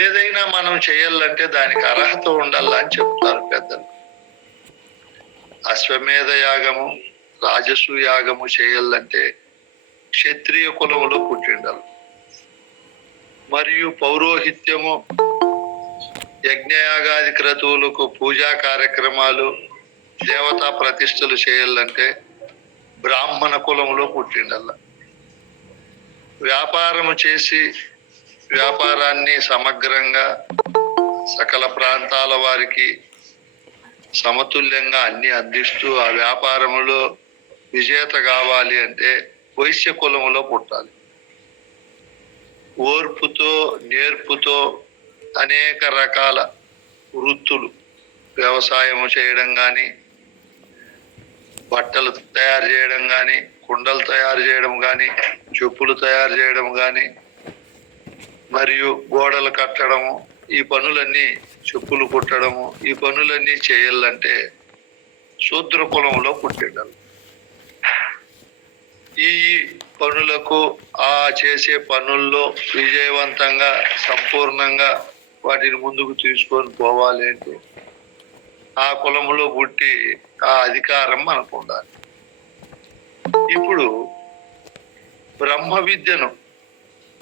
ఏదైనా మనం చేయాలంటే దానికి అర్హత ఉండాలని చెప్తారు పెద్దలు. అశ్వమేధ యాగము, రాజసు యాగము చేయాలంటే క్షత్రియ కులములో పుట్టిండాలి. మరియు పౌరోహిత్యము, యజ్ఞయాగాది క్రతువులకు పూజా కార్యక్రమాలు, దేవతా ప్రతిష్టలు చేయాలంటే బ్రాహ్మణ కులములో పుట్టిండాల. వ్యాపారము చేసి వ్యాపారాన్ని సమగ్రంగా సకల ప్రాంతాల వారికి సమతుల్యంగా అన్ని అందిస్తూ ఆ వ్యాపారములో విజేత కావాలి అంటే వైశ్య కులములో పుట్టాలి. ఓర్పుతో నేర్పుతో అనేక రకాల వృత్తులు, వ్యవసాయము చేయడం కానీ, బట్టలు తయారు చేయడం కానీ, కుండలు తయారు చేయడం కానీ, చెప్పులు తయారు చేయడం కానీ, మరియు గోడలు కట్టడము, ఈ పనులన్నీ, చెప్పులు కుట్టడము, ఈ పనులన్నీ చేయాలంటే శూద్ర కులంలో పుట్టిండాలి. ఈ పనులకు ఆ చేసే పనుల్లో విజయవంతంగా సంపూర్ణంగా వాటిని ముందుకు తీసుకొని పోవాలి అంటే ఆ కులంలో పుట్టి ఆ అధికారం మనకు ఉండాలి. ఇప్పుడు బ్రహ్మ విద్యను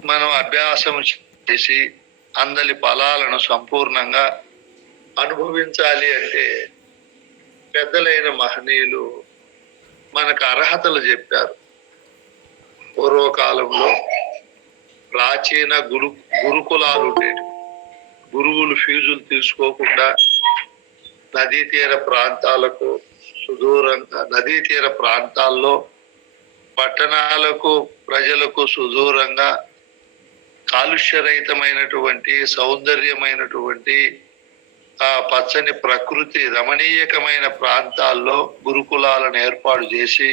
మనం అభ్యాసం చేసి అందలి ఫలాలను సంపూర్ణంగా అనుభవించాలి అంటే పెద్దలైన మహనీయులు మనకు అర్హతలు చెప్పారు. పూర్వకాలంలో ప్రాచీన గురుకులాలు ఉండేవి. గురువులు ఫీజులు తీసుకోకుండా నదీ తీర ప్రాంతాలకు సుదూరంగా, నదీ తీర ప్రాంతాల్లో పట్టణాలకు ప్రజలకు సుదూరంగా కాలుష్యరహితమైనటువంటి సౌందర్యమైనటువంటి ఆ పచ్చని ప్రకృతి రమణీయకమైన ప్రాంతాల్లో గురుకులాలను ఏర్పాటు చేసి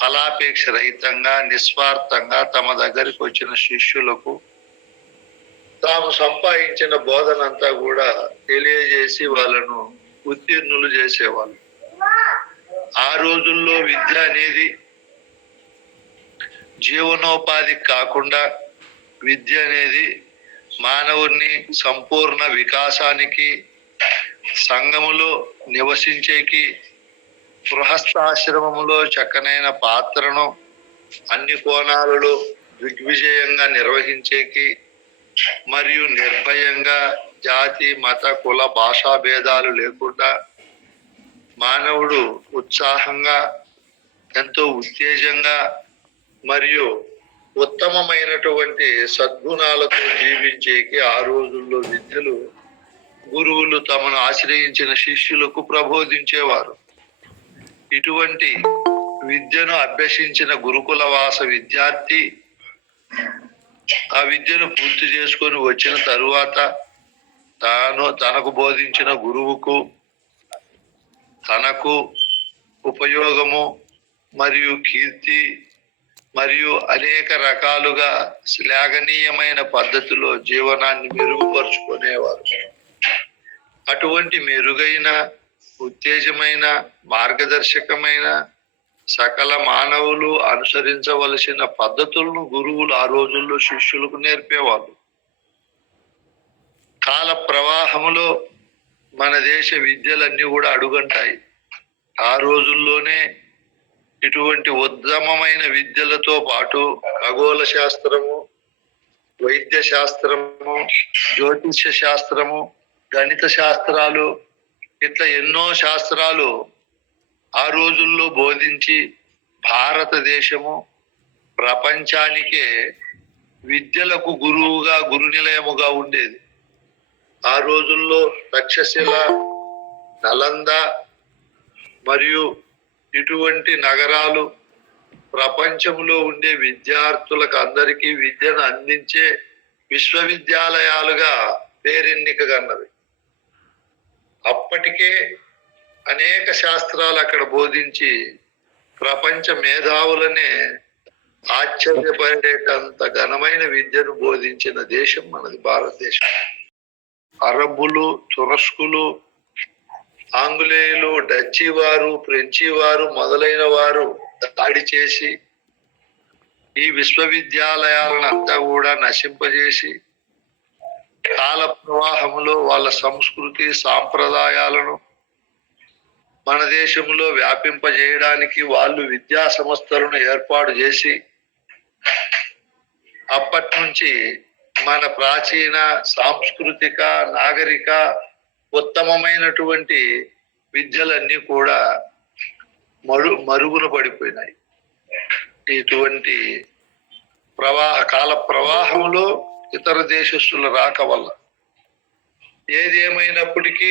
ఫలాపేక్ష రహితంగా నిస్వార్థంగా తమ దగ్గరికి వచ్చిన శిష్యులకు తాము సంపాదించిన బోధనంతా కూడా తెలియజేసి వాళ్ళను ఉత్తీర్ణులు చేసేవాళ్ళు. ఆ రోజుల్లో విద్య అనేది జీవనోపాధి కాకుండా విద్య అనేది మానవుని సంపూర్ణ వికాసానికి, సంఘములో నివసించేకి, గృహస్థాశ్రమములో చక్కనైన పాత్రను అన్ని కోణాలలో దిగ్విజయంగా నిర్వహించేకి, మరియు నిర్భయంగా జాతి మత కుల భాషా భేదాలు లేకుండా మానవుడు ఉత్సాహంగా, ఎంతో ఉత్తేజంగా మరియు ఉత్తమమైనటువంటి సద్గుణాలతో జీవించేకి ఆ రోజుల్లో విద్యలు గురువులు తమను ఆశ్రయించిన శిష్యులకు ప్రబోధించేవారు. ఇటువంటి విద్యను అభ్యసించిన గురుకులవాస విద్యార్థి ఆ విద్యను పూర్తి చేసుకొని వచ్చిన తరువాత తనకు బోధించిన గురువుకు తనకు ఉపయోగము మరియు కీర్తి మరియు అనేక రకాలుగా శ్లాఘనీయమైన పద్ధతిలో జీవనాన్ని మెరుగుపరుచుకునేవారు. అటువంటి మెరుగైన, ఉత్తేజమైన, మార్గదర్శకమైన, సకల మానవులు అనుసరించవలసిన పద్ధతులను గురువులు ఆ రోజుల్లో శిష్యులకు నేర్పేవాళ్ళు. కాల ప్రవాహములో మన దేశ విద్యలన్నీ కూడా అడుగంటాయి. ఆ రోజుల్లోనే ఇటువంటి ఉత్తమమైన విద్యలతో పాటు ఖగోళ శాస్త్రము, వైద్య శాస్త్రము, జ్యోతిష్య శాస్త్రము, గణిత శాస్త్రాలు, ఇట్లా ఎన్నో శాస్త్రాలు ఆ రోజుల్లో బోధించి భారతదేశము ప్రపంచానికే విద్యలకు గురువుగా, గురు నిలయముగా ఉండేది. ఆ రోజుల్లో తక్షశిల, నలంద మరియు ఇటువంటి నగరాలు ప్రపంచంలో ఉండే విద్యార్థులకు అందరికీ విద్యను అందించే విశ్వవిద్యాలయాలుగా పేరెన్నికగన్నవి. అప్పటికే అనేక శాస్త్రాలు అక్కడ బోధించి ప్రపంచ మేధావులనే ఆశ్చర్యపడేటంత ఘనమైన విద్యను బోధించిన దేశం మనది భారతదేశం. అరబ్బులు, తురస్కులు, ఆంగ్లేయులు, డచ్చి వారు, ఫ్రెంచి వారు మొదలైన వారు దాడి చేసి ఈ విశ్వవిద్యాలయాలనంతా కూడా నశింపజేసి కాల ప్రవాహంలో వాళ్ళ సంస్కృతి సాంప్రదాయాలను మన దేశంలో వ్యాపింపజేయడానికి వాళ్ళు విద్యా సంస్థలను ఏర్పాటు చేసి అప్పటి నుంచి మన ప్రాచీన సాంస్కృతిక నాగరిక ఉత్తమమైనటువంటి విద్యలన్నీ కూడా మరుగున పడిపోయినాయి. ఇటువంటి కాల ప్రవాహంలో ఇతర దేశస్తుల రాక వల్ల ఏదేమైనప్పటికీ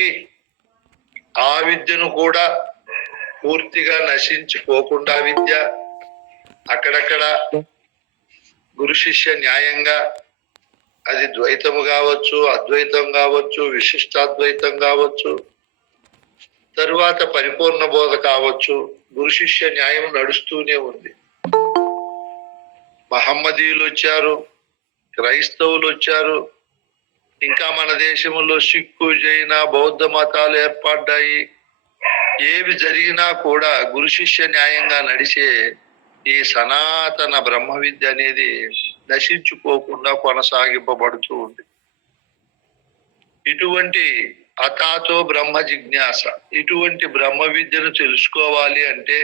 ఆ విద్యను కూడా పూర్తిగా నశించిపోకుండా విద్య అక్కడక్కడ గురు శిష్య న్యాయంగా అది ద్వైతము కావచ్చు, అద్వైతం కావచ్చు, విశిష్టాద్వైతం కావచ్చు, తరువాత పరిపూర్ణ బోధ కావచ్చు, గురు శిష్య న్యాయం నడుస్తూనే ఉంది. మహమ్మదీయులు వచ్చారు, క్రైస్తవులు వచ్చారు, ఇంకా మన దేశంలో సిక్కు, జైన, బౌద్ధ మతాలు ఏర్పడ్డాయి. ఏవి జరిగినా కూడా గురు శిష్య న్యాయంగా నడిచే ఈ సనాతన బ్రహ్మ విద్య అనేది నశించుకోకుండా కొనసాగింపబడుతూ ఉంది. ఇటువంటి అతాతో బ్రహ్మ జిజ్ఞాస, ఇటువంటి బ్రహ్మ విద్యను తెలుసుకోవాలి అంటే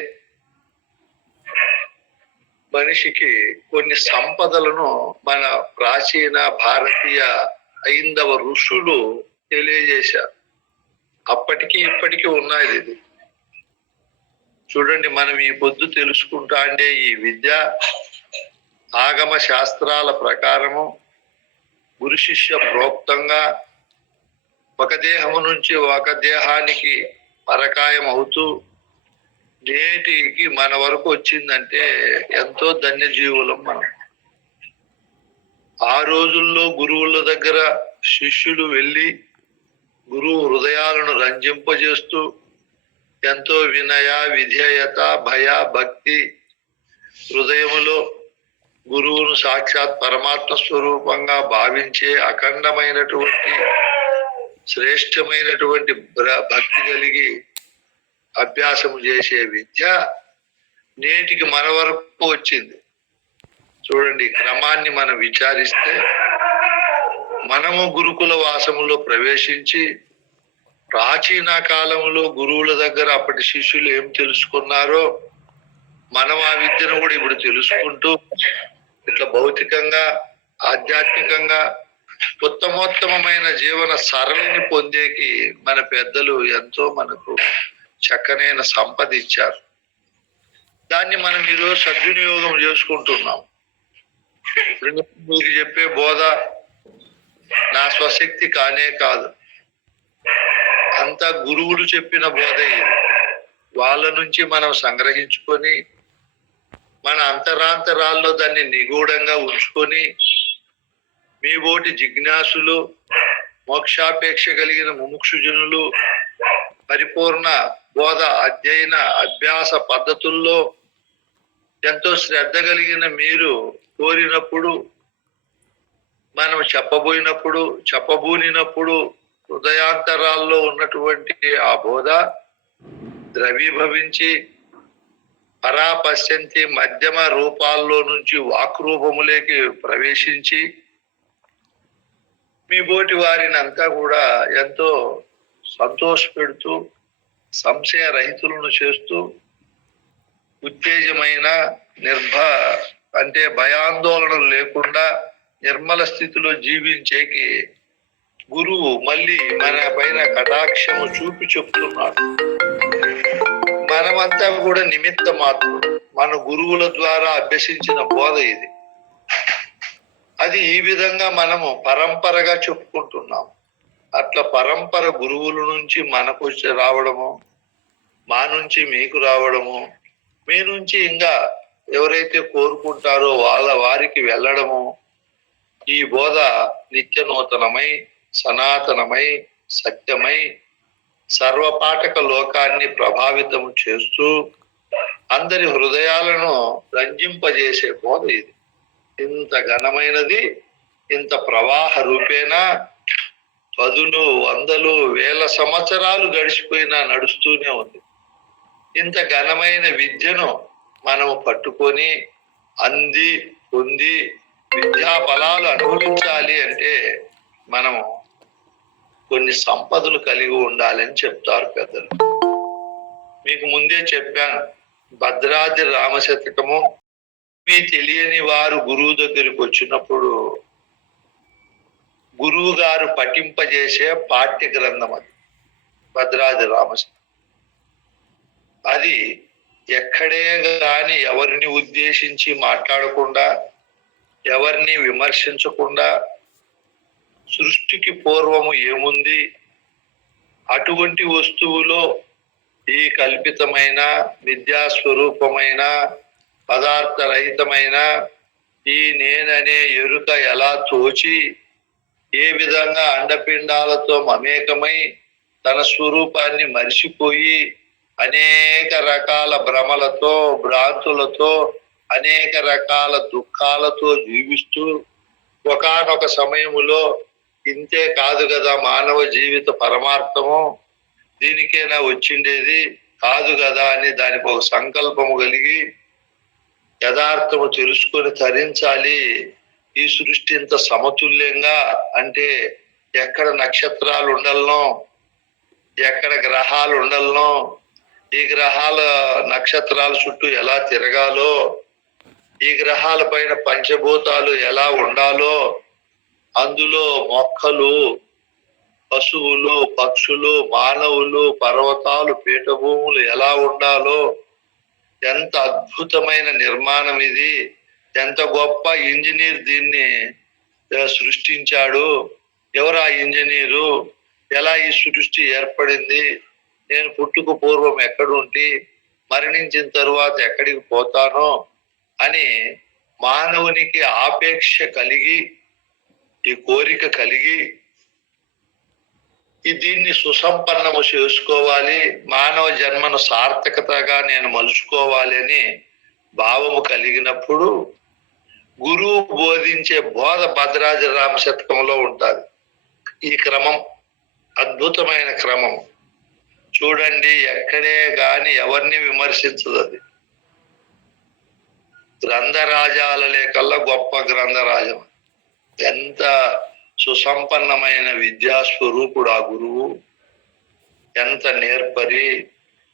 మనిషికి కొన్ని సంపదలను మన ప్రాచీన భారతీయ హైందవ ఋషులు తెలియజేశారు. అప్పటికి ఇప్పటికీ ఉన్నది ఇది. చూడండి, మనం ఈ పొద్దు తెలుసుకుంటా అంటే ఈ విద్య ఆగమ శాస్త్రాల ప్రకారము గురు శిష్య ప్రోక్తంగా ఒక దేహము నుంచి ఒక దేహానికి పరకాయం అవుతూ నేటికి మన వరకు వచ్చిందంటే ఎంతో ధన్యజీవులం మనం. ఆ రోజుల్లో గురువుల దగ్గర శిష్యులు వెళ్ళి గురువు హృదయాలను రంజింపజేస్తూ ఎంతో వినయ, విధేయత, భయ, భక్తి హృదయములో గురువును సాక్షాత్ పరమాత్మ స్వరూపంగా భావించే అఖండమైనటువంటి శ్రేష్టమైనటువంటి భక్తి కలిగి అభ్యాసము చేసే విద్య నేటికి మన వరకు వచ్చింది. చూడండి, క్రమాన్ని మనం విచారిస్తే మనము గురుకుల వాసములో ప్రవేశించి ప్రాచీన కాలంలో గురువుల దగ్గర అప్పటి శిష్యులు ఏం తెలుసుకున్నారో మనం ఆ విద్యను కూడా ఇప్పుడు తెలుసుకుంటూ ఇట్లా భౌతికంగా, ఆధ్యాత్మికంగా ఉత్తమోత్తమైన జీవన సరళిని పొందేకి మన పెద్దలు ఎంతో మనకు చక్కనైన సంపద ఇచ్చారు. దాన్ని మనం ఈరోజు సద్వినియోగం చేసుకుంటున్నాం. మీకు చెప్పే బోధ నా స్వశక్తి కానే కాదు, అంతా గురువులు చెప్పిన బోధ ఇది. వాళ్ళ నుంచి మనం సంగ్రహించుకొని మన అంతరాంతరాల్లో దాన్ని నిగూఢంగా ఉంచుకొని మీ ఓటి జిజ్ఞాసులు, మోక్షాపేక్ష కలిగిన ముముక్షుజనులు పరిపూర్ణ బోధ అధ్యయన అభ్యాస పద్ధతుల్లో ఎంతో శ్రద్ధ కలిగిన మీరు కోరినప్పుడు, మనం చెప్పబూనినప్పుడు హృదయాంతరాల్లో ఉన్నటువంటి ఆ బోధ ద్రవీభవించి పరాపశ్యంతి మధ్యమ రూపాల్లో నుంచి వాక్రూపములేకి ప్రవేశించి మీ బోటి వారిని అంతా కూడా ఎంతో సంతోషపెడుతూ సంశయరహితులను చేస్తూ ఉత్తేజమైన అంటే భయాందోళనలు లేకుండా నిర్మల స్థితిలో జీవించేకి గురువు మళ్ళీ మన పైన కటాక్షము చూపి చెప్తున్నాడు. మనమంతా కూడా నిమిత్త మాత్రం, మన గురువుల ద్వారా అభ్యసించిన బోధ ఇది. అది ఈ విధంగా మనము పరంపరగా చెప్పుకుంటున్నాం. అట్లా పరంపర గురువుల నుంచి మనకు రావడము, మా నుంచి మీకు రావడము, మీ నుంచి ఇంకా ఎవరైతే కోరుకుంటారో వారికి వెళ్ళడము, ఈ బోధ నిత్య నూతనమై సనాతనమై సత్యమై సర్వపాఠక లోకాన్ని ప్రభావితము చేస్తూ అందరి హృదయాలను రంజింపజేసే బోధ ఇది. ఇంత ఘనమైనది, ఇంత ప్రవాహ రూపేణ పదులు, వందలు, వేల సంవత్సరాలు గడిచిపోయినా నడుస్తూనే ఉంది. ఇంత ఘనమైన విద్యను మనము పట్టుకొని అంది పొంది విద్యా ఫలాలు అనుభవించాలి అంటే మనము కొన్ని సంపదలు కలిగి ఉండాలని చెప్తారు పెద్దలు. మీకు ముందే చెప్పాను, భద్రాద్రి రామశతకము మీ తెలియని వారు గురువు దగ్గరికి వచ్చినప్పుడు గురువు గారు పఠింపజేసే పాఠ్య గ్రంథం అది భద్రాద్రి రామశతకం. అది ఎక్కడే గాని ఎవరిని ఉద్దేశించి మాట్లాడకుండా, ఎవరిని విమర్శించకుండా, సృష్టికి పూర్వము ఏముంది, అటువంటి వస్తువులో ఈ కల్పితమైన విద్యాస్వరూపమైన పదార్థ రహితమైన ఈ నేననే ఎరుక ఎలా తోచి ఏ విధంగా అండపిండాలతో మమేకమై తన స్వరూపాన్ని మరిచిపోయి అనేక రకాల భ్రమలతో భ్రాంతులతో అనేక రకాల దుఃఖాలతో జీవిస్తూ ఒకానొక సమయములో ఇంతే కాదు కదా మానవ జీవిత పరమార్థము, దీనికైనా వచ్చిండేది కాదు కదా అని దానికి ఒక సంకల్పము కలిగి యథార్థము తెలుసుకొని తరించాలి. ఈ సృష్టి ఇంత సమతుల్యంగా అంటే ఎక్కడ నక్షత్రాలు ఉండలనో, ఎక్కడ గ్రహాలు ఉండలనో, ఈ గ్రహాల నక్షత్రాల చుట్టూ ఎలా తిరగాలో, ఈ గ్రహాల పైన పంచభూతాలు ఎలా ఉండాలో, అందులో మొక్కలు, పశువులు, పక్షులు, మానవులు, పర్వతాలు, పీఠభూములు ఎలా ఉండాలో, ఎంత అద్భుతమైన నిర్మాణం ఇది, ఎంత గొప్ప ఇంజనీర్ దీన్ని సృష్టించాడు, ఎవరు ఆ ఇంజనీరు, ఎలా ఈ సృష్టి ఏర్పడింది, నేను పుట్టుకు పూర్వం ఎక్కడుంటి మరణించిన తరువాత ఎక్కడికి పోతానో అని మానవునికి ఆపేక్ష కలిగి, ఈ కోరిక కలిగి దీన్ని సుసంపన్నము చేసుకోవాలి, మానవ జన్మను సార్థకతగా నేను మలుచుకోవాలి అని భావము కలిగినప్పుడు గురువు బోధించే బోధ భద్రాద్రి రామశతకంలో ఉంటుంది. ఈ క్రమం అద్భుతమైన క్రమం చూడండి, ఎక్కడే గాని ఎవరిని విమర్శించదు. అది గ్రంథరాజాలలే కల్లా గొప్ప గ్రంథరాజం. ఎంత సుసంపన్నమైన విద్యాస్వరూపుడు ఆ గురువు, ఎంత నేర్పరి,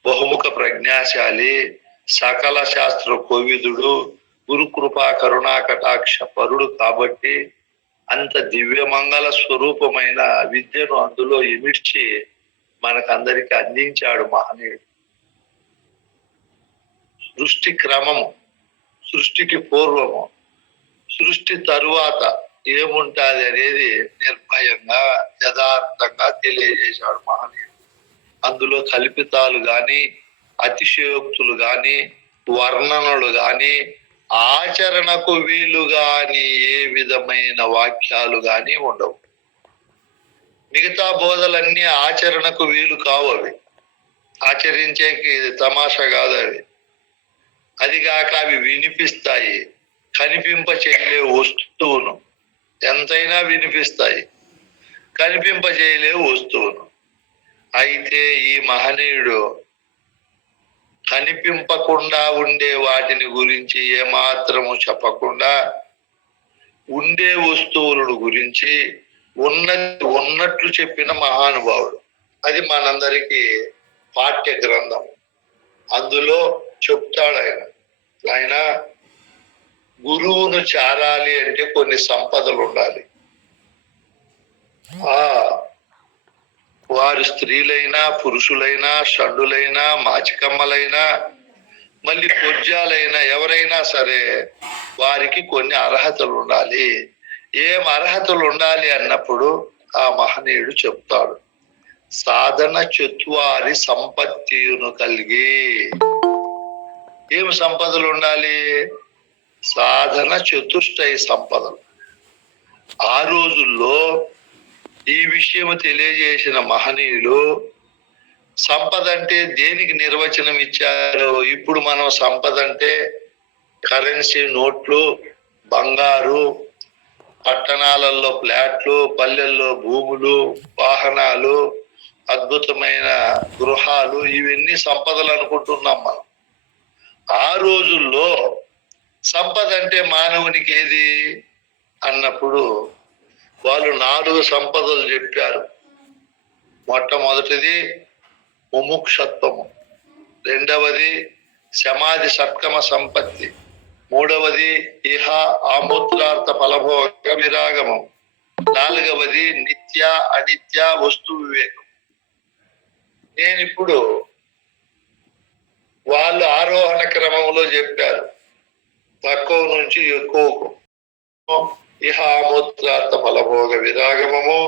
బహుముఖ ప్రజ్ఞాశాలి, సకల శాస్త్ర కోవిదుడు, గురుకృపా కరుణా కటాక్ష పరుడు కాబట్టి అంత దివ్యమంగళ స్వరూపమైన విద్యను అందులో ఇమిడ్చి మనకందరికి అందించాడు మహనీయుడు. సృష్టి క్రమము, సృష్టికి పూర్వము, సృష్టి తరువాత ఏముంటాది అనేది నిర్భయంగా యథార్థంగా తెలియజేశాడు మహనీయుడు. అందులో కల్పితాలు గాని, అతిశయోక్తులు గాని, వర్ణనలు గాని, ఆచరణకు వీలు గాని ఏ విధమైన వాక్యాలు గాని ఉండవు. మిగతా బోధలన్నీ ఆచరణకు వీలు కావు. అవి ఆచరించేకి తమాషా కాదు. అదిగాక అవి వినిపిస్తాయి, కనిపింప చేయలే వస్తువును. ఎంతైనా వినిపిస్తాయి, కనిపింప చేయలే వస్తువును. అయితే ఈ మహనీయుడు కనిపింపకుండా ఉండే వాటిని గురించి ఏమాత్రము చెప్పకుండా ఉండే వస్తువులను గురించి ఉన్నట్లు చెప్పిన మహానుభావుడు. అది మనందరికీ పాఠ్య గ్రంథం. అందులో చెప్తాడు ఆయన గురువును చేరాలి అంటే కొన్ని సంపదలు ఉండాలి. వారు స్త్రీలైనా, పురుషులైనా, షండులైనా, మాచికమ్మలైనా, మళ్ళీ కొజ్జాలైనా, ఎవరైనా సరే వారికి కొన్ని అర్హతలు ఉండాలి. ఏం అర్హతలు ఉండాలి అన్నప్పుడు ఆ మహనీయుడు చెప్తాడు, సాధన చత్వారి సంపత్తిను కలిగి. ఏం సంపదలు ఉండాలి? సాధన చతుష్టయ సంపదలు. ఆ రోజుల్లో ఈ విషయం తెలియజేసిన మహనీయులు సంపద అంటే దేనికి నిర్వచనం ఇచ్చారు? ఇప్పుడు మనం సంపద అంటే కరెన్సీ, నోట్లు, బంగారు, పట్టణాలలో ఫ్లాట్లు, పల్లెల్లో భూములు, వాహనాలు, అద్భుతమైన గృహాలు, ఇవన్నీ సంపదలు అనుకుంటున్నాం మనం. ఆ రోజుల్లో సంపద అంటే మానవునికి ఏది అన్నప్పుడు వాళ్ళు 4 సంపదలు చెప్పారు. మొట్టమొదటిది ముముక్షత్వము, రెండవది సమాధి సత్కమ సంపత్తి, మూడవది ఇహ ఆమూత్రార్థ ఫలభోగ విరాగమం, నాలుగవది నిత్య అనిత్య వస్తు వివేకం. నేనిప్పుడు వాళ్ళు ఆరోహణ క్రమంలో చెప్పారు, తక్కువ నుంచి ఎక్కువకు. ఇహ ఆమూత్రార్థ ఫలభోగ విరాగమము,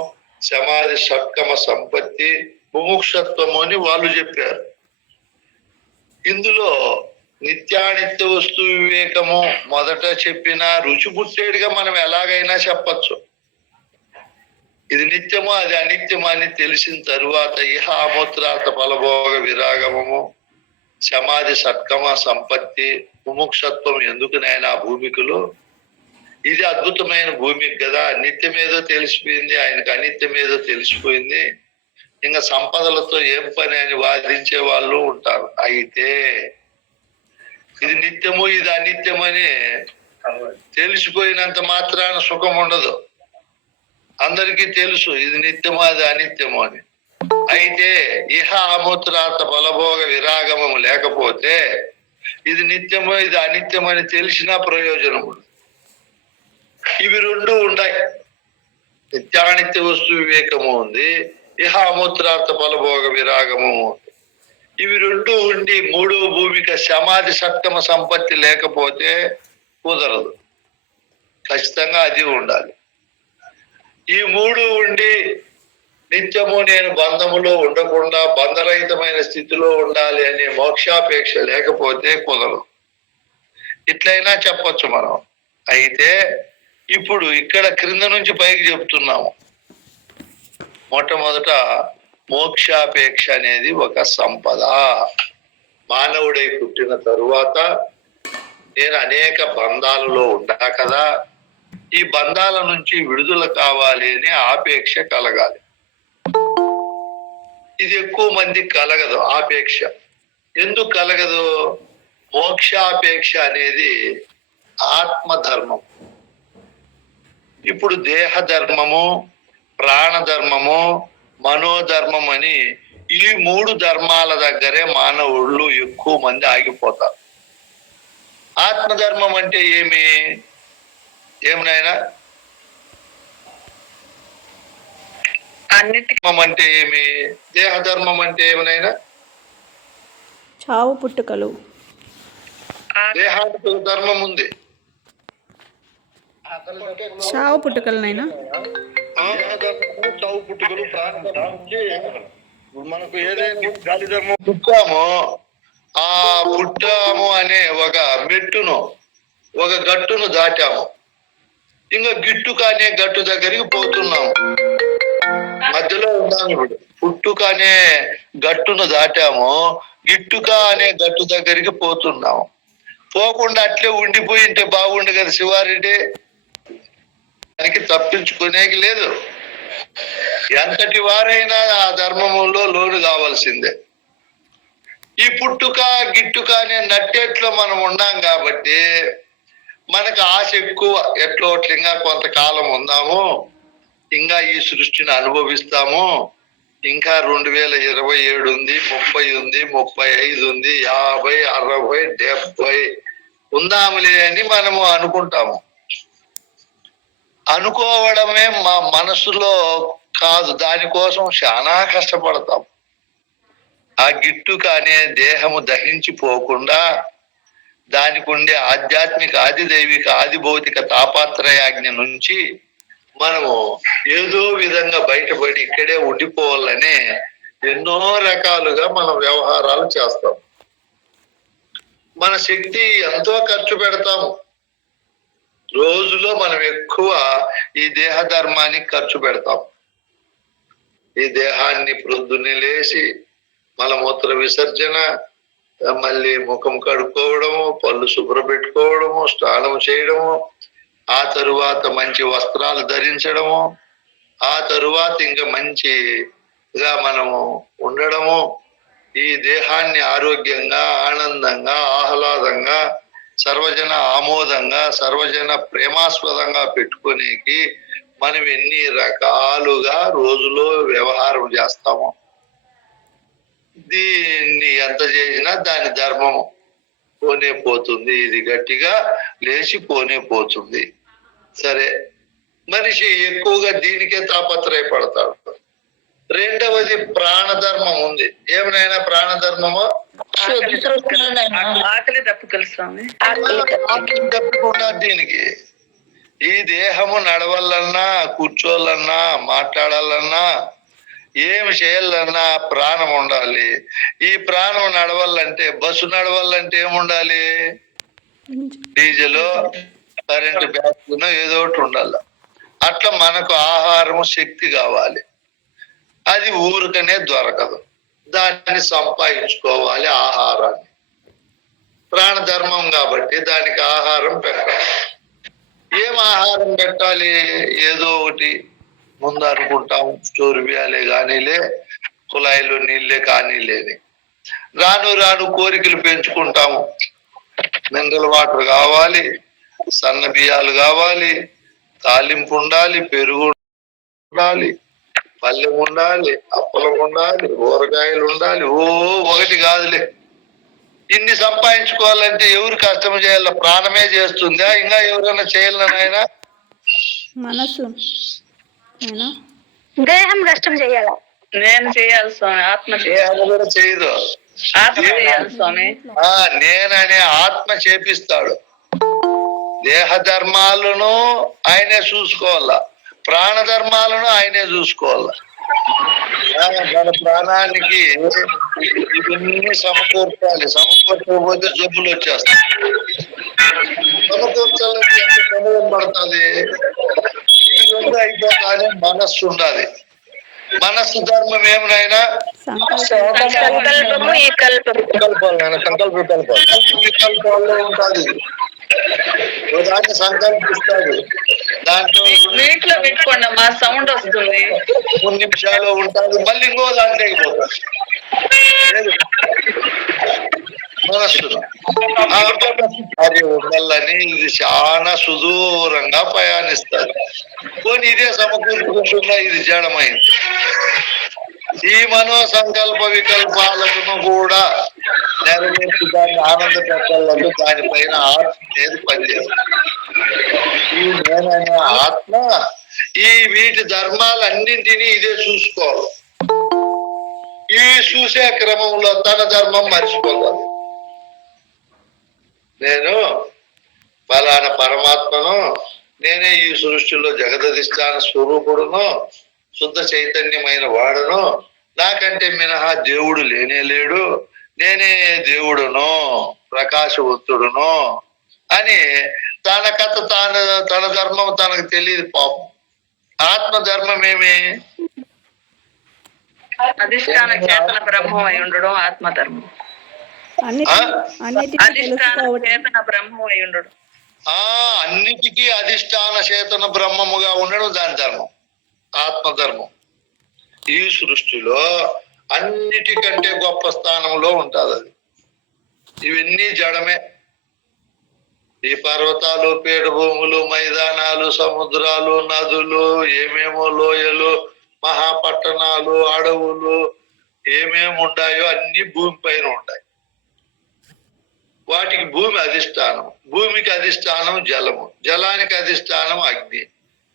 సమాధి సత్కమ సంపత్తి, ముముక్షత్వము అని వాళ్ళు చెప్పారు. ఇందులో నిత్యానిత్య వస్తు వివేకము మొదట చెప్పిన రుచి పుట్టేడుగా మనం ఎలాగైనా చెప్పచ్చు. ఇది నిత్యమో అది అనిత్యమో అని తెలిసిన తరువాత ఇహ ఆమూత్రార్థ ఫలభోగ విరాగమము, సమాధి సత్కమ సంపత్తి, ముముక్షత్వం ఎందుకునైనా భూమికలో ఇది అద్భుతమైన భూమికి కదా, నిత్యమేదో తెలిసిపోయింది, ఆయనకు అనిత్యమేదో తెలిసిపోయింది, ఇంకా సంపదలతో ఏం పని అని వాదించే వాళ్ళు ఉంటారు. అయితే ఇది నిత్యము ఇది అనిత్యమని తెలిసిపోయినంత మాత్రాన సుఖం ఉండదు. అందరికీ తెలుసు ఇది నిత్యము అది అనిత్యము అని. అయితే ఇహ ఆమూత్రార్థ ఫలభోగ విరాగమము లేకపోతే ఇది నిత్యము ఇది అనిత్యమని తెలిసినా ప్రయోజనం ఉండదు. ఇవి రెండు ఉన్నాయి. నిత్యానిత్య వస్తు వివేకము ఉంది, ఇహ అమూత్రార్థ ఫలభోగ విరాగము ఉంది. ఇవి రెండు ఉండి మూడవ భూమిక సమాధి సత్కమ సంపత్తి లేకపోతే కుదరదు. ఖచ్చితంగా అది ఉండాలి. ఈ మూడు ఉండి నిత్యము నేను బంధములో ఉండకుండా బంధరహితమైన స్థితిలో ఉండాలి అనే మోక్షాపేక్ష లేకపోతే కుదరదు. ఇట్లయినా చెప్పొచ్చు మనం. అయితే ఇప్పుడు ఇక్కడ క్రింద నుంచి పైకి చెప్తున్నాము. మొట్టమొదట మోక్షాపేక్ష అనేది ఒక సంపద. మానవుడై పుట్టిన తరువాత నేను అనేక బంధాలలో ఉన్నా కదా, ఈ బంధాల నుంచి విడుదల కావాలి అని ఆపేక్ష కలగాలి. ఇది ఎక్కువ మందికి కలగదు ఆపేక్ష. ఎందుకు కలగదు? మోక్షాపేక్ష అనేది ఆత్మధర్మం. ఇప్పుడు దేహ ధర్మము, ప్రాణధర్మము, మనోధర్మం అని ఈ 3 ధర్మాల దగ్గరే మానవుళ్ళు ఎక్కువ మంది ఆగిపోతారు. ఆత్మధర్మం అంటే ఏమినైనా అన్నిటికం అంటే ఏమి? దేహధర్మం అంటే ఏమినైనా చావు పుట్టుకలు. దేహానికి ధర్మం ఉంది. చావు పుట్టుకలనైనా చావు పుట్టుకలు మనకు ఏదైనా గాలి ధర్మం పుట్టామో ఆ పుట్టాము అనే ఒక మెట్టును ఒక గట్టును దాటాము, ఇంకా గిట్టుక అనే గట్టు దగ్గరికి పోతున్నాము. మధ్యలో ఉన్నాము. ఇప్పుడు పుట్టుక అనే గట్టును దాటాము, గిట్టుక అనే గట్టు దగ్గరికి పోతున్నాము. పోకుండా అట్లే ఉండిపోయి ఉంటే బాగుండు కదా శివారెడ్డి. దానికి తప్పించుకునేకి లేదు. ఎంతటి వారైనా ఆ ధర్మములో లోను కావాల్సిందే. ఈ పుట్టుక గిట్టుక అనే నట్టేట్లో మనం ఉన్నాం కాబట్టి మనకు ఆశ ఎక్కువ. ఎట్లో ఇంకా కొంతకాలం ఉందాము, ఇంకా ఈ సృష్టిని అనుభవిస్తాము, ఇంకా 2027 ఉంది, 30 ఉంది, 35 ఉంది, 50, 60, 70 ఉందాములే అని మనము అనుకుంటాము. అనుకోవడమే మా మనసులో కాదు, దానికోసం చాలా కష్టపడతాం. ఆ గిట్టుక అనే దేహము దహించిపోకుండా దానికి ఉండే ఆధ్యాత్మిక, ఆది దైవిక, ఆది భౌతిక తాపాత్రయాజ్ఞ నుంచి మనము ఏదో విధంగా బయటపడి ఇక్కడే ఉండిపోవాలని ఎన్నో రకాలుగా మనం వ్యవహారాలు చేస్తాం. మన శక్తి ఎంతో ఖర్చు పెడతాము. రోజులో మనం ఎక్కువ ఈ దేహ ధర్మానికి ఖర్చు పెడతాం. ఈ దేహాన్ని ప్రొద్దున్నే లేచి మలమూత్ర విసర్జన, మళ్ళీ ముఖం కడుక్కోవడము, పళ్ళు శుభ్రపెట్టుకోవడము, స్నానం చేయడము, ఆ తరువాత మంచి వస్త్రాలు ధరించడము, ఆ తరువాత ఇంకా మంచిగా మనము ఉండడము, ఈ దేహాన్ని ఆరోగ్యంగా, ఆనందంగా, ఆహ్లాదంగా, సర్వజన ఆమోదంగా, సర్వజన ప్రేమాస్పదంగా పెట్టుకునేకి మనం ఎన్ని రకాలుగా రోజులో వ్యవహారం చేస్తాము. దీన్ని ఎంత చేసినా దాని ధర్మము పోనే పోతుంది. ఇది గట్టిగా లేచి పోనే పోతుంది. సరే, మనిషి ఎక్కువగా దీనికే తాపత్రయపడతాడు. రెండవది ప్రాణధర్మం ఉంది. ఏమైనా ప్రాణధర్మము ఆకలి దప్పుకలు స్వామి. ఆకలి తప్పకుండా దీనికి ఈ దేహము నడవాలన్నా, కూర్చోవాలన్నా, మాట్లాడాలన్నా, ఏమి చేయాలన్నా ప్రాణం ఉండాలి. ఈ ప్రాణం నడవాలంటే, బస్సు నడవాలంటే ఏముండాలి? డీజిల్, కరెంటు బ్యాటరీనో ఏదో ఒకటి ఉండాలి. అట్లా మనకు ఆహారము, శక్తి కావాలి. అది ఊరికనే దొరకదు. దాన్ని సంపాదించుకోవాలి. ఆహారాన్ని ప్రాణధర్మం కాబట్టి దానికి ఆహారం పెట్టాలి. ఏం ఆహారం పెట్టాలి? ఏదో ఒకటి ముందు అనుకుంటాము, స్టోర్ బియ్యాలే కానీలే, కుళాయిలో నీళ్ళే కానీలేని. రాను రాను కోరికలు పెంచుకుంటాము. మినరల్ వాటర్ కావాలి, సన్న బియ్యాలు కావాలి, తాలింపు ఉండాలి, పెరుగు ఉండాలి, పల్లెం ఉండాలి, అప్పలం ఉండాలి, ఊరగాయలు ఉండాలి. ఒకటి కాదులే. ఇన్ని సంపాదించుకోవాలంటే ఎవరు కష్టం చేయాల? ప్రాణమే చేస్తుందా? ఇంకా ఎవరైనా చేయాలని ఆయన? మనసు దేహం కష్టం చేయాల. నేను చేయాలి స్వామి. ఆత్మ దేహం కూడా చేయదు. ఆత్మ చేయాలి స్వామి. నేననే ఆత్మ చేపిస్తాడు. దేహ ధర్మాలను ఆయనే చూసుకోవాలా, ప్రాణ ధర్మాలను ఆయనే చూసుకోవాలా. మన ప్రాణానికి ఇవన్నీ సమకూర్చాలి. సమకూర్చకపోతే జబ్బులు వచ్చేస్తాయి. సమకూర్చాలంటే ఎంత సమయం పడుతుంది? ఇవి రెండు అయిపోతానే మనస్సు ఉండాలి. మనస్సు ధర్మం ఏమైనా సంకల్పము ఈ కల్పము. వికల్పాల్లో ఉంటుంది. దాన్ని సంకల్పిస్తాడు. దాంట్లో నీటిలో పెట్టుకోండి మా సౌండ్ వస్తుంది. 3 నిమిషాలు ఉంటుంది, మళ్ళీ ఇంకో దాంట్లోకి పోతాడు. మనస్సును అది ఉండాలని ఇది చాలా సుదూరంగా ప్రయాణిస్తారు. కొన్ని ఇదే సమకూర్చుకుంటున్నా ఇది జడమైంది. ఈ మనో సంకల్ప వికల్పాలను కూడా నెరవేర్చి దాన్ని ఆనంద పెట్టాలంటే దానిపైన ఆత్మ అనేది పనిచేస్తుంది. ఈ నేననే ఆత్మ ఈ వీటి ధర్మాలన్నింటినీ ఇదే చూసుకోవాలి. ఈ చూసే క్రమంలో తన ధర్మం మర్చిపోతాడు. నేను ఫలానా పరమాత్మను, నేనే ఈ సృష్టిలో జగదధిష్టాన స్వరూపుడును, శుద్ధ చైతన్యమైన వాడును, నాకంటే మినహా దేవుడు లేనే లేడు, నేనే దేవుడును, ప్రకాశవంతుడును అని తన కథ తన ధర్మం తనకు తెలియదు పాపం. ఆత్మ ధర్మం ఏమి? అధిష్టాన చేతన బ్రహ్మం అయి ఉండడం ఆత్మధర్మం. అధిష్టాన చేతన బ్రహ్మం అయి ఉండడం, అన్నిటికీ అధిష్టాన చేతన బ్రహ్మముగా ఉండడం దాని ధర్మం, ఆత్మధర్మం. ఈ సృష్టిలో అన్నిటికంటే గొప్ప స్థానంలో ఉంటుంది అది. ఇవన్నీ జడమే. ఈ పర్వతాలు, పీఠభూములు, మైదానాలు, సముద్రాలు, నదులు, ఏమేమో లోయలు, మహాపట్టణాలు, అడవులు, ఏమేమి ఉంటాయో అన్ని భూమి పైన ఉంటాయి. వాటికి భూమి అధిష్టానం, భూమికి అధిష్టానం జలము, జలానికి అధిష్టానం అగ్ని,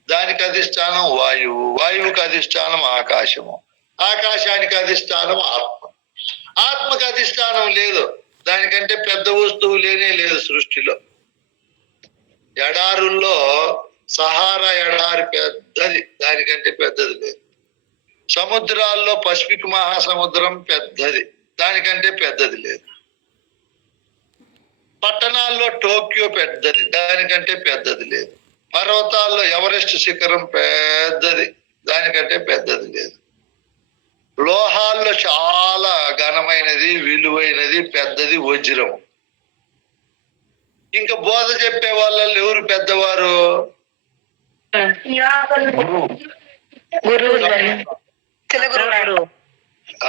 దానికి అధిష్టానం వాయువు, వాయువుకి అధిష్టానం ఆకాశము, ఆకాశానికి అధిష్టానం ఆత్మ. ఆత్మకి అధిష్టానం లేదు. దానికంటే పెద్ద వస్తువు లేనే లేదు సృష్టిలో. ఎడారుల్లో సహారా ఎడారి పెద్దది, దానికంటే పెద్దది లేదు. సముద్రాల్లో పసిఫిక్ మహాసముద్రం పెద్దది, దానికంటే పెద్దది లేదు. పట్టణాల్లో టోక్యో పెద్దది, దానికంటే పెద్దది లేదు. పర్వతాల్లో ఎవరెస్ట్ శిఖరం పెద్దది, దానికంటే పెద్దది లేదు. లోహాల్లో చాలా ఘనమైనది, విలువైనది, పెద్దది వజ్రము. ఇంకా బోధ చెప్పే వాళ్ళల్లో ఎవరు పెద్దవారు? గురువు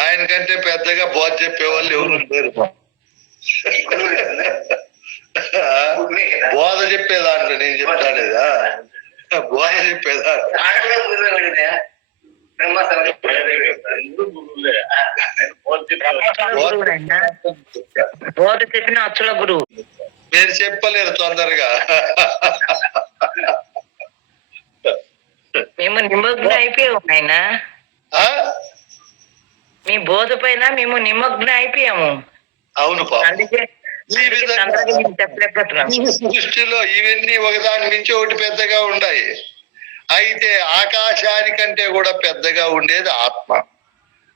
ఆయన కంటే పెద్దగా బోధ చెప్పేవాళ్ళు ఎవరు లేరు. బోధ చెప్పేదాంట్లో నేను చెప్తానేదా, బోధ చెప్పేదాంట్లో బోధ చెప్పిన అచ్చుల గురువు మీరు చెప్పలేరు తొందరగా. మేము నిమగ్న అయిపోయాము ఆయన. మీ బోధ పైన మేము నిమగ్న అయిపోయాము. అవును పాపం. అందుకే చెప్పలేకపోతున్నాం. దృష్టిలో ఇవన్నీ ఒకదాని మించి ఒకటి పెద్దగా ఉన్నాయి. అయితే ఆకాశానికంటే కూడా పెద్దగా ఉండేది ఆత్మ.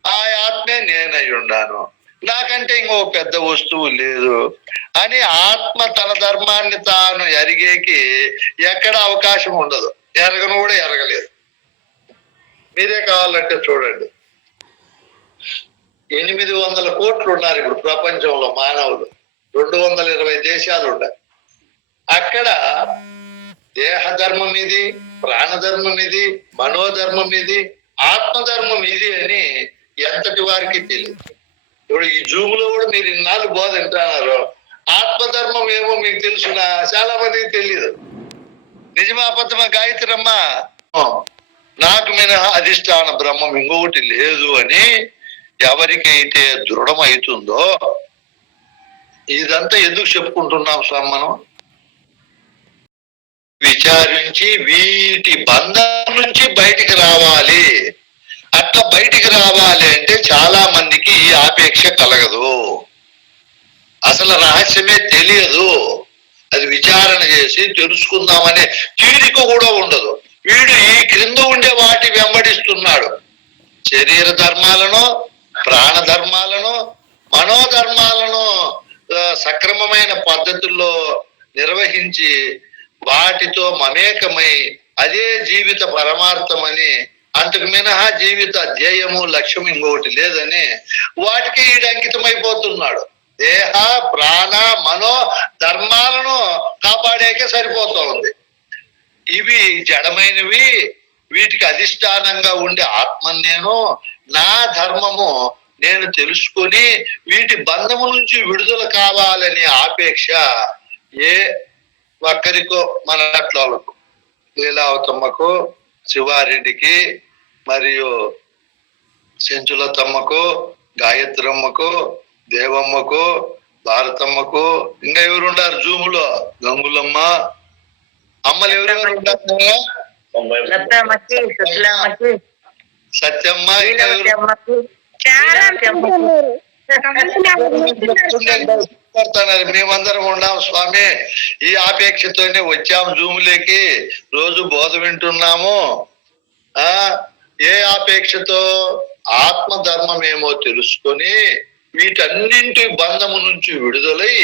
ఆ ఆత్మే నేనై ఉన్నాను, నాకంటే ఇంకో పెద్ద వస్తువు లేదు అని ఆత్మ తన ధర్మాన్ని తాను ఎరిగేకి ఎక్కడ అవకాశం ఉండదు. ఎరగను కూడా ఎరగలేదు. మీరే కావాలంటే చూడండి, 800 కోట్లు ఉన్నారు ఇప్పుడు ప్రపంచంలో మానవులు. 220 దేశాలు ఉన్నాయి. అక్కడ దేహధర్మం ఇది, ప్రాణధర్మం ఇది, మనోధర్మం ఇది, ఆత్మధర్మం ఇది అని ఎంతటి వారికి తెలియదు. ఇప్పుడు ఈ జూమ్ లో కూడా మీరు ఇన్నాళ్ళు బోధ వింటున్నారు. ఆత్మధర్మం ఏమో మీకు తెలుసునా? చాలా మందికి తెలియదు. నిజమా అబద్ధమా గాయత్రమ్మ? నాకు మినహా అధిష్టాన బ్రహ్మం ఇంకొకటి లేదు అని ఎవరికైతే దృఢమవుతుందో, ఇదంతా ఎందుకు చెప్పుకుంటున్నాం స్వామి? మనం విచారించి వీటి బంధం నుంచి బయటికి రావాలి. అట్లా బయటికి రావాలి అంటే చాలా మందికి ఈ ఆపేక్ష కలగదు, అసలు రహస్యమే తెలియదు. అది విచారణ చేసి తెలుసుకుందామనే తీరిక కూడా ఉండదు. వీడు ఈ క్రింద ఉండే వాటి వెంబడిస్తున్నాడు. శరీర ధర్మాలను, ప్రాణ ధర్మాలను, మనోధర్మాలను సక్రమమైన పద్ధతుల్లో నిర్వహించి వాటితో మమేకమై అదే జీవిత పరమార్థమని, అంతకు మినహా జీవిత ధ్యేయము లక్ష్యం ఇంకొకటి లేదని వాటికి ఈడు అంకితమైపోతున్నాడు. దేహ ప్రాణ మనో ధర్మాలను కాపాడాకే సరిపోతా ఉంది. ఇవి జడమైనవి, వీటికి అధిష్టానంగా ఉండే ఆత్మ నేను, నా ధర్మము నేను తెలుసుకొని వీటి బంధము నుంచి విడుదల కావాలనే ఆపేక్ష ఏ ఒక్కరికో, మన అట్లకు లీలావతమ్మకు, శివారెడ్డికి, మరియు సెంచులతమ్మకు, గాయత్రమ్మకు, దేవమ్మకు, భారతమ్మకు, ఇంకా ఎవరు ఉండారు జూములో? గంగులమ్మ, అమ్మలు ఎవరెవరు ఉంటారు? సత్యమ్మ, ఇంకా మేమందరం ఉన్నాం స్వామి. ఈ ఆపేక్షతోనే వచ్చాము జూములేకి, రోజు బోధ వింటున్నాము. ఏ ఆపేక్షతో? ఆత్మధర్మం ఏమో తెలుసుకొని వీటన్నింటి బంధము నుంచి విడుదలై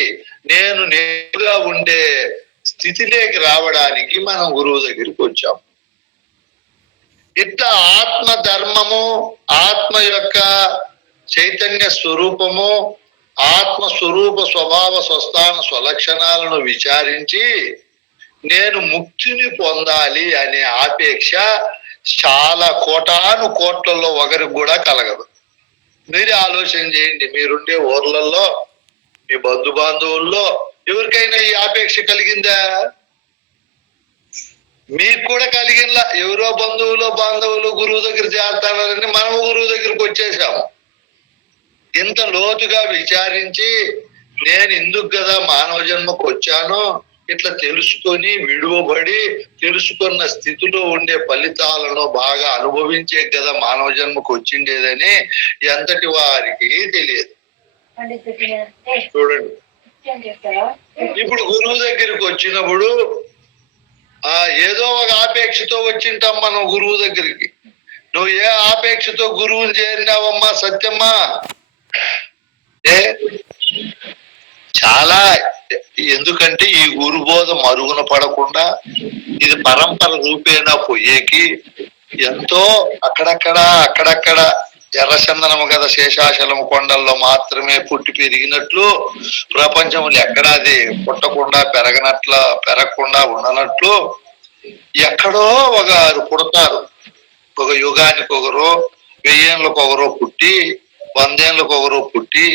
నేను నేరుగా ఉండే స్థితిలోకి రావడానికి మనం గురువు దగ్గరికి వచ్చాం. ఇట్లా ఆత్మ ధర్మము, ఆత్మ యొక్క చైతన్య స్వరూపము, ఆత్మ స్వరూప స్వభావ స్వస్థాన స్వలక్షణాలను విచారించి నేను ముక్తిని పొందాలి అనే ఆపేక్ష చాలా కోటాను కోట్లలో ఒకరికి కూడా కలగదు. మీరే ఆలోచన చేయండి. మీరుండే ఊర్లలో, మీ బంధు బాంధవుల్లో ఎవరికైనా ఈ ఆపేక్ష కలిగిందా? మీకు కూడా కలిగినలా? ఎవరో బంధువులు బాంధవులు గురువు దగ్గర చేరతారని మనము గురువు దగ్గరికి వచ్చేసాము. ఇంత లోతుగా విచారించి నేను ఎందుకు కదా మానవ జన్మకు వచ్చానో ఇట్లా తెలుసుకొని విడువబడి తెలుసుకున్న స్థితిలో ఉండే ఫలితాలను బాగా అనుభవించే కదా మానవ జన్మకు వచ్చిండేదని ఎంతటి వారికి తెలియదు. చూడండి, ఇప్పుడు గురువు దగ్గరికి వచ్చినప్పుడు ఏదో ఒక ఆపేక్షతో వచ్చింటాం మనం గురువు దగ్గరికి. నువ్వు ఏ ఆపేక్షతో గురువుని చేరినావమ్మా సత్యమ్మా? చాలా, ఎందుకంటే ఈ గురుబోధ మరుగున పడకుండా ఇది పరంపర రూపేణా పోయేకి ఎంతో అక్కడక్కడ ఎర్రచందనము కదా శేషాచలము కొండల్లో మాత్రమే పుట్టి పెరిగినట్లు ప్రపంచంలో ఎక్కడా అది పుట్టకుండా పెరగకుండా ఉండనట్లు ఎక్కడో ఒకరు పుడతారు. ఒక యుగానికి ఒకరు, 1000 ఏళ్ళకు ఒకరు పుట్టి, 100 ఏళ్ళకు ఒకరు పుట్టి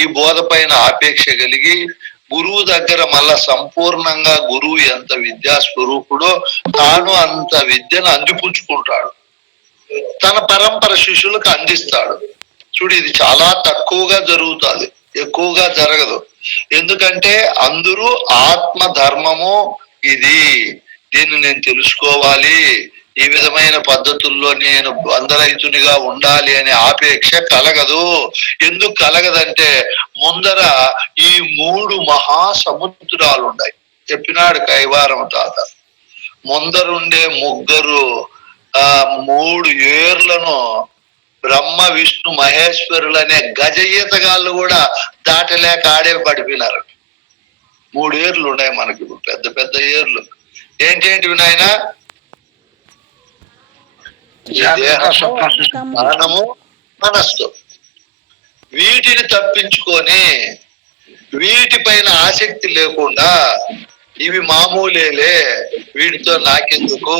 ఈ బోధ పైన ఆపేక్ష కలిగి గురువు దగ్గర మళ్ళా సంపూర్ణంగా గురువు ఎంత విద్యా స్వరూపుడో తాను అంత విద్యను అందిపుచ్చుకుంటాడు, తన పరంపర శిష్యులకు అందిస్తాడు. చూడు, ఇది చాలా తక్కువగా జరుగుతుంది, ఎక్కువగా జరగదు. ఎందుకంటే అందరూ ఆత్మ ధర్మము ఇది, దీన్ని నేను తెలుసుకోవాలి, ఈ విధమైన పద్ధతుల్లో నేను బంధరహితునిగా ఉండాలి అనే ఆపేక్ష కలగదు. ఎందుకు కలగదంటే ముందర ఈ 3 మహాసముద్రాలు ఉన్నాయి చెప్పినాడు కైవారం తాత. ముందరుండే 3 ఏర్లను బ్రహ్మ విష్ణు మహేశ్వరులు అనే గజ ఈతగాళ్ళు కూడా దాటలేక ఆడే పడిపోయినారు. 3 ఏర్లు ఉన్నాయి మనకి, పెద్ద పెద్ద ఏర్లు. ఏంటేంటివి నాయన? ప్రాణము, మనస్సు. వీటిని తప్పించుకొని వీటిపైన ఆసక్తి లేకుండా ఇవి మామూలేలే, వీటితో నాకెందుకు,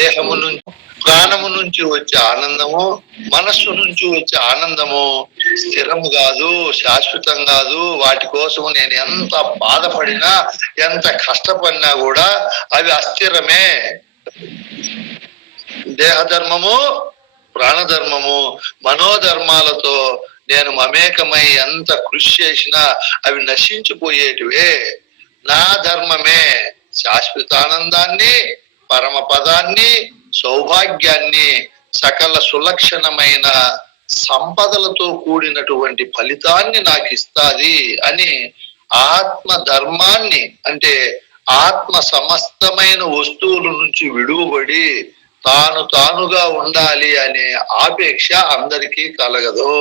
దేహము నుంచి ప్రాణము నుంచి వచ్చే ఆనందము, మనస్సు నుంచి వచ్చే ఆనందము స్థిరము కాదు, శాశ్వతం కాదు. వాటి కోసం నేను ఎంత బాధపడినా ఎంత కష్టపడినా కూడా అవి అస్థిరమే. దేహధర్మము, ప్రాణధర్మము, మనోధర్మాలతో నేను మమేకమై ఎంత కృషి చేసినా అవి నశించిపోయేటివే. నా ధర్మమే శాశ్వతానందాన్ని, పరమ పదాన్ని, సౌభాగ్యాన్ని, సకల సులక్షణమైన సంపదలతో కూడినటువంటి ఫలితాన్ని నాకు ఇస్తాది అని ఆత్మ ధర్మాన్ని, అంటే ఆత్మ సమస్తమైన వస్తువుల నుంచి విడువబడి తానుగా ఉండాలి అనే ఆపేక్ష అందరికీ కలగదు.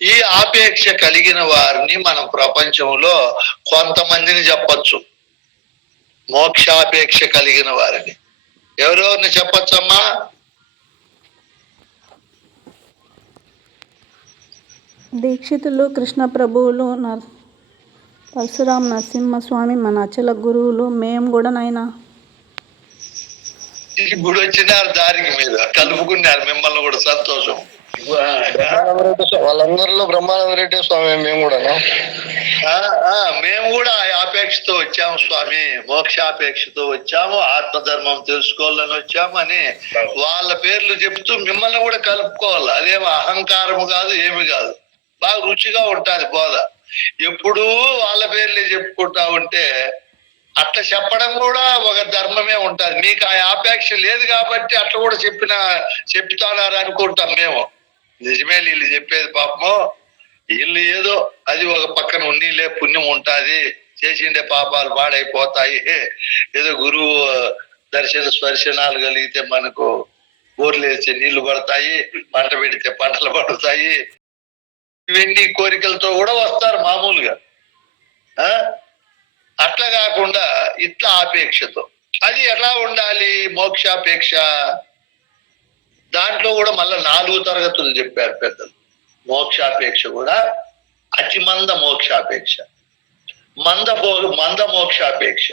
ఈ ఆపేక్ష కలిగిన వారిని మనం ప్రపంచంలో కొంతమందిని చెప్పచ్చు, మోక్షాపేక్ష కలిగిన వారిని. ఎవరెవరిని చెప్పచ్చమ్మా? దీక్షితులు, కృష్ణ ప్రభువులు, పరశురామ నరసింహస్వామి, మన అచల గురువులు, మేము కూడా నాయనా. ఇప్పుడు వచ్చినారు దారికి మీద కలుపుకున్నారు మిమ్మల్ని కూడా, సంతోషం. వాళ్ళందరిలో బ్రహ్మానంద రెడ్డి స్వామి మేము కూడా ఆపేక్షతో వచ్చాము స్వామి, మోక్షాపేక్షతో వచ్చాము, ఆత్మధర్మం తెలుసుకోవాలని వచ్చాము అని వాళ్ళ పేర్లు చెప్తూ మిమ్మల్ని కూడా కలుపుకోవాలి. అదేమో అహంకారము కాదు, ఏమి కాదు, బాగా రుచిగా ఉంటుంది బోధ. ఎప్పుడూ వాళ్ళ పేర్లే చెప్పుకుంటా ఉంటే అట్లా చెప్పడం కూడా ఒక ధర్మమే ఉంటుంది. మీకు ఆ ఆపేక్ష లేదు కాబట్టి అట్లా కూడా చెప్తానారు అనుకుంటాం మేము. నిజమే వీళ్ళు చెప్పేది, పాపము వీళ్ళు ఏదో అది ఒక పక్కన ఉన్నీలే పుణ్యం ఉంటుంది, చేసిండే పాపాలు పాడైపోతాయి, ఏదో గురువు స్పర్శనాలు కలిగితే మనకు బోర్లు వేస్తే నీళ్లు పడతాయి, పంట పెడితే పంటలు పడతాయి, ఇవన్నీ కోరికలతో కూడా వస్తారు మామూలుగా. అట్లా కాకుండా ఇట్లా ఆపేక్షతో, అది ఎలా ఉండాలి మోక్షాపేక్ష? దాంట్లో కూడా మళ్ళీ 4 తరగతులు చెప్పారు పెద్దలు. మోక్షాపేక్ష కూడా అతిమంద మోక్షాపేక్ష, మంద మోక్షాపేక్ష,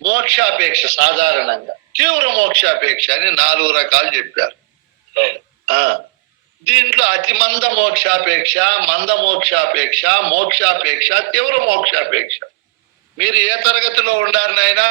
మోక్షాపేక్ష సాధారణంగా, తీవ్ర మోక్షాపేక్ష అని 4 రకాలు చెప్పారు. దీంట్లో అతిమంద మోక్షాపేక్ష, మంద మోక్షాపేక్ష, మోక్షాపేక్ష, తీవ్ర మోక్షాపేక్ష. మీరు ఏ తరగతిలో ఉండారు నాయనా?